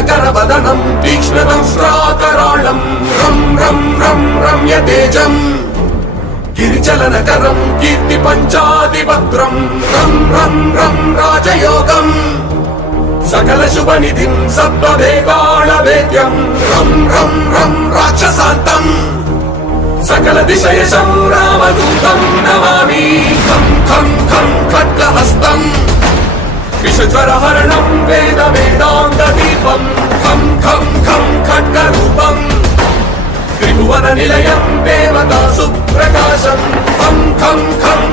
दिनकरवदनं तीक्ष्णदंष्ट्राकराळं रं रं रं रम्यतेजम् गिरिचलनकरं कीर्तिपञ्चादिभद्रं रं रं रं राजयोगम् सकलशुभनिधिं सप्तवेगाळवेद्यं रं रं रं राक्षसान्तम् सकलदिशयशं रामदूतं नमामि खं खं खं खड्गहस्तम् विषज्वरहरणं वेदवेदाङ्गदीपं खं खं खं खड्गरूपम् त्रिभुवननिलयं देवतासुप्रकाशं खं खं खं